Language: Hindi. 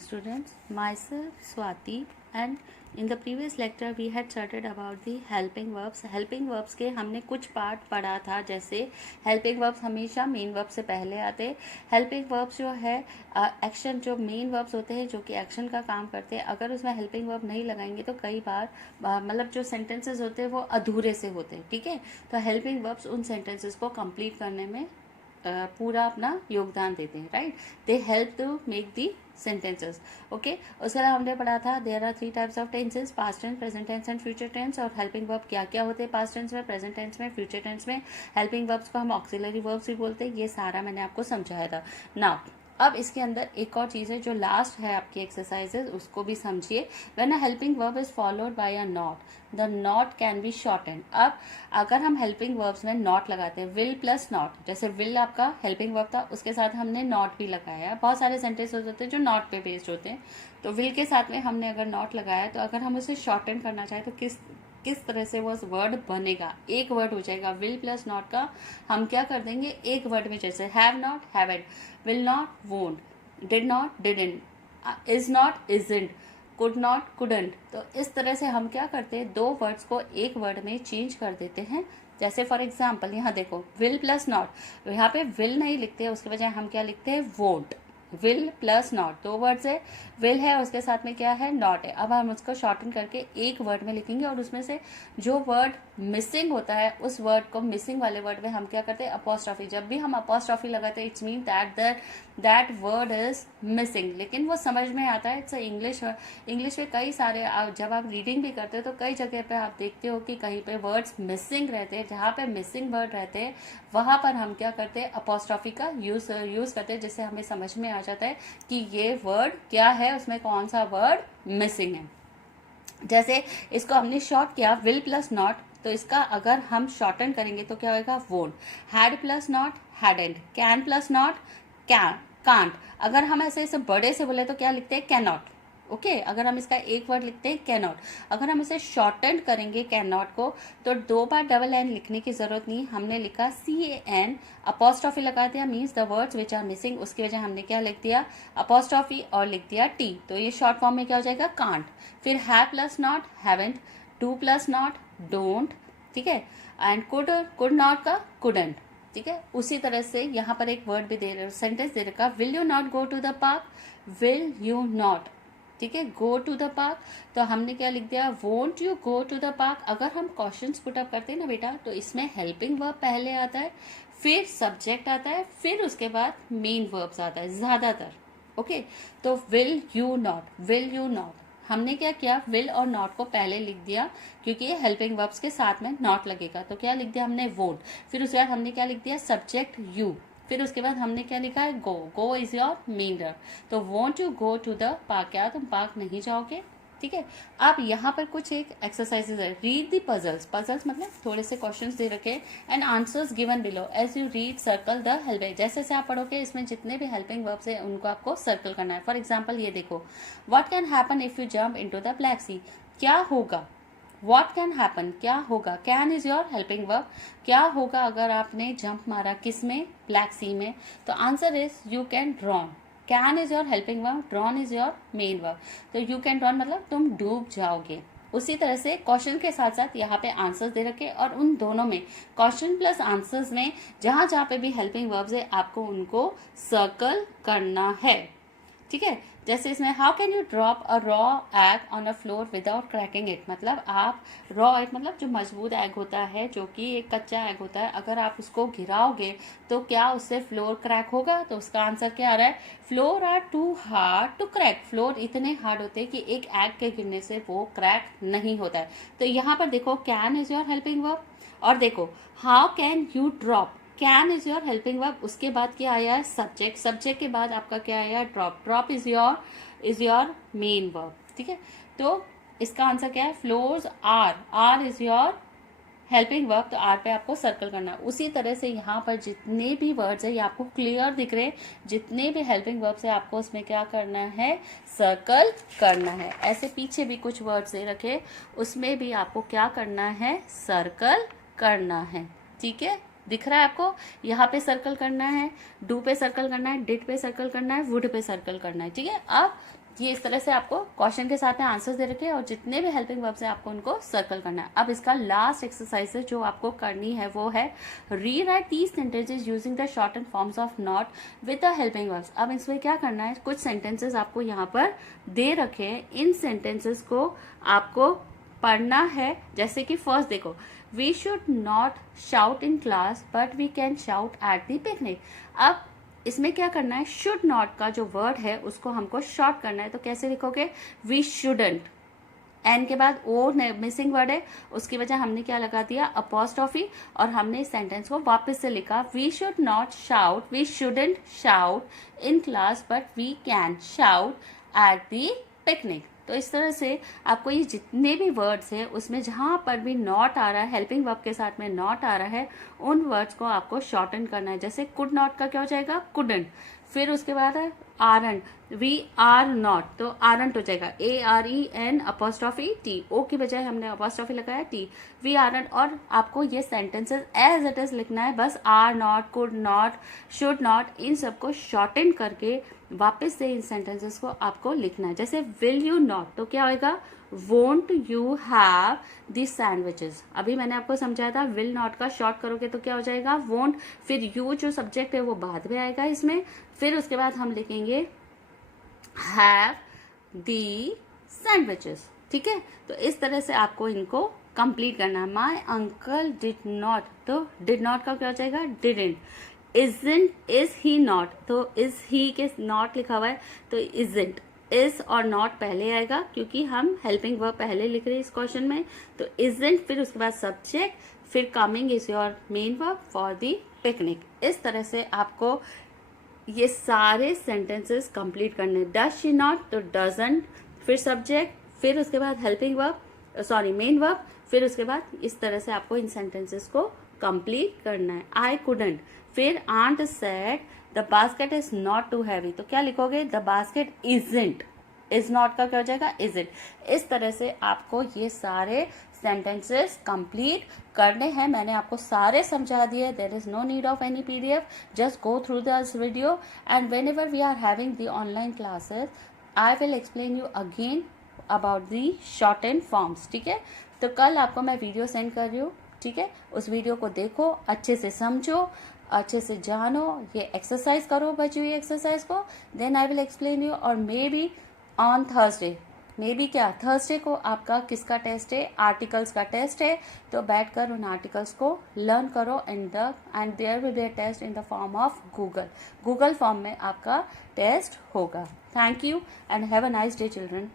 students, myself Swati, and in the previous lecture we had started about the helping verbs. Helping verbs के हमने कुछ पार्ट पढ़ा था, जैसे helping verbs हमेशा मेन वर्ब से पहले आते। helping verbs जो है एक्शन, जो मेन वर्ब्स होते हैं जो कि एक्शन का काम करते हैं, अगर उसमें हेल्पिंग वर्ब नहीं लगाएंगे तो कई बार मतलब जो सेंटेंसेस होते हैं वो अधूरे से होते हैं। ठीक है, तो हेल्पिंग वर्ब्स उन सेंटेंसेस को कंप्लीट करने में पूरा अपना योगदान देते हैं, right. They help to make the sentences. Okay, उसके बाद हमने पढ़ा था there are 3 types of tenses, past tense, present tense and future tense. और हेल्पिंग वर्ब क्या क्या होते हैं पास्ट टेंस में, प्रेजेंट टेंस में, फ्यूचर टेंस में। हेल्पिंग वर्ब्स को हम ऑक्सिलरी वर्ब्स भी बोलते हैं। ये सारा मैंने आपको समझाया था। नाउ अब इसके अंदर एक और चीज़ है जो लास्ट है आपकी एक्सरसाइजेज, उसको भी समझिए। When a helping verb is followed by a not, the not can be shortened. अब अगर हम हेल्पिंग वर्ब्स में नॉट लगाते हैं, विल प्लस नॉट, जैसे विल आपका हेल्पिंग वर्ब था, उसके साथ हमने नॉट भी लगाया। बहुत सारे सेंटेंस होते हैं जो नॉट पे बेस्ड होते हैं, तो विल के साथ में हमने अगर नॉट लगाया, तो अगर हम उसे शॉर्टेन करना चाहें तो किस तरह से वो वर्ड बनेगा, एक वर्ड हो जाएगा। विल प्लस नॉट का हम क्या कर देंगे, एक वर्ड में, जैसे have not haven't, will not won't, did not didn't, is not isn't, could not couldn't. तो इस तरह से हम क्या करते हैं, दो वर्ड्स को एक वर्ड में चेंज कर देते हैं। जैसे फॉर एग्जाम्पल यहाँ देखो, विल प्लस नॉट, यहाँ पे विल नहीं लिखते हैं, उसके बजाय हम क्या लिखते हैं, वोंट। विल प्लस नॉट, दो वर्ड्स है, विल है उसके साथ में क्या है, नॉट है। अब हम उसको शॉर्टन करके एक वर्ड में लिखेंगे, और उसमें से जो वर्ड मिसिंग होता है उस वर्ड को, मिसिंग वाले वर्ड में हम क्या करते हैं, अपॉस्ट्रॉफी। जब भी हम अपॉस्ट्रॉफी लगाते हैं, it's mean that word is missing. लेकिन वो समझ में आता है, इट्स इंग्लिश। इंग्लिश में कई सारे, जब आप रीडिंग भी करते हो तो कई जगह पे आप देखते हो कि कहीं पे वर्ड्स मिसिंग रहते हैं। जहाँ पे मिसिंग वर्ड रहते हैं वहां पर हम क्या करते हैं, अपॉस्ट्रॉफी का यूज करते हैं, जिससे हमें समझ में आ जाता है कि ये वर्ड क्या है, उसमें कौन सा वर्ड मिसिंग है। जैसे इसको हमने शॉर्ट किया, विल प्लस नॉट, तो इसका अगर हम शॉर्टन करेंगे तो क्या होगा, won't. Had plus not hadn't, can plus not can't. अगर हम ऐसे इसे बड़े से बोले तो क्या लिखते हैं, कैन नॉट। ओके, अगर हम इसका एक वर्ड लिखते हैं कैन नॉट, अगर हम इसे शॉर्टन करेंगे कैन नॉट को, तो 2 बार डबल एन लिखने की जरूरत नहीं। हमने लिखा CAN, अपॉस्ट्रॉफी लगा दिया, means the words which are missing, उसकी वजह हमने क्या लिख दिया, अपॉस्ट्रॉफी, और लिख दिया T। तो ये शॉर्ट फॉर्म में क्या हो जाएगा, कांट। फिर have plus not haven't, do plus not don't, ठीक है, एंड कुड नॉट का कुडंट। ठीक है, उसी तरह से यहाँ पर एक वर्ड भी दे रहे, सेंटेंस दे रखा, will you not go to the park, will you not, ठीक है, गो टू द पार्क, तो हमने क्या लिख दिया, won't you go to the park. अगर हम क्वेश्चंस पुटअप करते हैं ना बेटा, तो इसमें हेल्पिंग वर्ब पहले आता है, फिर सब्जेक्ट आता है, फिर उसके बाद मेन वर्ब्स आता है ज्यादातर। ओके, तो विल यू नॉट, हमने क्या किया, विल और नॉट को पहले लिख दिया, क्योंकि ये हेल्पिंग वर्ब्स के साथ में नॉट लगेगा, तो क्या लिख दिया हमने, वोंट। फिर उसके बाद हमने क्या लिख दिया, सब्जेक्ट यू। फिर उसके बाद हमने क्या लिखा है, go is your main verb, तो won't you go to the park, क्या तुम पार्क नहीं जाओगे। ठीक है, अब यहाँ पर कुछ एक एक्सरसाइजेज है, रीड द पजल्स मतलब थोड़े से क्वेश्चंस दे रखे and answers given below, as you read circle the helping. जैसे जैसे आप पढ़ोगे इसमें जितने भी हेल्पिंग वर्ब्स है उनको आपको सर्कल करना है। फॉर एग्जाम्पल ये देखो, what can happen if you jump into the Black Sea, क्या होगा, व्हाट कैन हैपन, क्या होगा, can is your helping verb, क्या होगा अगर आपने जंप मारा किस में, ब्लैक सी में, तो answer is you can drawn. Can is your helping verb, drawn is your main verb, तो यू कैन ड्रॉन मतलब तुम डूब जाओगे। उसी तरह से क्वेश्चन के साथ साथ यहाँ पे आंसर्स दे रखे, और उन दोनों में क्वेश्चन प्लस आंसर्स में जहां जहां पे भी हेल्पिंग वर्ब्स है आपको उनको सर्कल करना है। ठीक है, जैसे इसमें how can you drop a raw egg on a floor without cracking it, मतलब आप रॉ एग मतलब जो मजबूत एग होता है, जो कि एक कच्चा एग होता है, अगर आप उसको गिराओगे तो क्या उससे फ्लोर क्रैक होगा, तो उसका आंसर क्या आ रहा है, floor are too hard to crack, floor इतने हार्ड होते हैं कि एक एग के गिरने से वो क्रैक नहीं होता है। तो यहाँ पर देखो can is your helping verb, और देखो how can you drop, can is your helping verb, उसके बाद क्या आया है, सब्जेक्ट के बाद आपका क्या आया, drop is your main verb. ठीक है, तो इसका आंसर क्या है, floors are is your helping verb, तो आर पे आपको सर्कल करना है। उसी तरह से यहाँ पर जितने भी वर्ड्स है ये आपको क्लियर दिख रहे, जितने भी हेल्पिंग वर्ब्स है आपको उसमें क्या करना है, सर्कल करना है। ऐसे पीछे भी कुछ वर्ड्स दे रखे, उसमें भी आपको क्या करना है, सर्कल करना है। ठीक है, दिख रहा है आपको, यहाँ पे सर्कल करना है, डू पे सर्कल करना है, डिड पे सर्कल करना है, वुड पे सर्कल करना है। ठीक है, अब ये इस तरह से आपको क्वेश्चन के साथ में आंसर्स दे रखे हैं और जितने भी हेल्पिंग वर्ब्स हैं आपको उनको सर्कल करना है। अब इसका लास्ट एक्सरसाइज जो आपको करनी है वो है rewrite these sentences using the shorten forms of not with the helping verbs. अब इसमें क्या करना है, कुछ सेंटेंसेस आपको यहाँ पर दे रखे हैं, इन सेंटेंसेस को आपको पढ़ना है। जैसे कि फर्स्ट देखो, we should not shout in class but we can shout at the picnic. अब इसमें क्या करना है, शुड नॉट का जो वर्ड है उसको हमको शॉर्ट करना है। तो कैसे लिखोगे, वी शुडंट, एन के बाद ओ मिसिंग वर्ड है, उसकी वजह हमने क्या लगा दिया, अपॉस्ट्रोफी, और हमने इस सेंटेंस को वापस से लिखा, we should not shout, we shouldn't shout in class but we can shout at the picnic. तो इस तरह से आपको ये जितने भी वर्ड्स हैं उसमें जहां पर भी नॉट आ रहा है, हेल्पिंग वर्ब के साथ में नॉट आ रहा है, उन वर्ड्स को आपको शॉर्टन करना है। जैसे कुड नॉट का क्या हो जाएगा, कुडंट। फिर उसके बाद है आरंट, वी आर नॉट, तो आरंट हो जाएगा, AREN अपॉस्ट्रोफी टी, ओ की बजाय हमने अपॉस्ट्रोफी लगाया टी, वी आरंट। और आपको ये सेंटेंसेस एज इट इज लिखना है, बस are not, could not, should not, इन सबको शॉर्टन करके वापस से इन सेंटेंसेस को आपको लिखना है। जैसे विल यू नॉट, तो क्या होएगा, won't you have the sandwiches. अभी मैंने आपको समझाया था, विल नॉट का शॉर्ट करोगे तो क्या हो जाएगा, वोंट, फिर यू जो सब्जेक्ट है वो बाद में आएगा इसमें, फिर उसके बाद हम लिखेंगे हैव दी सैंडविचेस। ठीक है, तो इस तरह से आपको इनको कंप्लीट करना है। माई अंकल डिड नॉट, तो डिड नॉट का क्या हो जाएगा, didn't. Isn't, is he not, तो इज ही के नॉट लिखा हुआ है तो इजंट, इज और नॉट पहले आएगा क्योंकि हम हेल्पिंग वर्ब पहले लिख रहे हैं इस क्वेश्चन में। तो इजंट, फिर उसके बाद सब्जेक्ट, फिर coming is your main verb for the picnic. इस तरह से आपको ये सारे सेंटेंसेस कंप्लीट करने। डज शी नॉट, तो डजंट, फिर सब्जेक्ट, फिर उसके बाद helping verb, sorry main verb, फिर उसके बाद इस तरह से आपको इन सेंटेंसेस को कंप्लीट करना है। आई कुडंट, फिर aunt said the basket is not too heavy, तो क्या लिखोगे, the basket isn't, is not का क्या हो जाएगा, इजंट। इस तरह से आपको ये सारे सेंटेंसेस कंप्लीट करने हैं। मैंने आपको सारे समझा दिए। There is no need of any PDF, just go through this video and whenever we are having the online classes I will explain you again about the shorten forms. ठीक है, तो कल आपको मैं वीडियो सेंड कर रही हूँ। ठीक है, उस वीडियो को देखो, अच्छे से समझो, अच्छे से जानो, ये एक्सरसाइज करो बची हुई एक्सरसाइज को, then I will explain you. और maybe on Thursday, maybe क्या थर्सडे को आपका किसका टेस्ट है, आर्टिकल्स का टेस्ट है, तो बैठकर उन आर्टिकल्स को लर्न करो and there will be a test in the form of Google form में आपका टेस्ट होगा। Thank you and have a nice day children.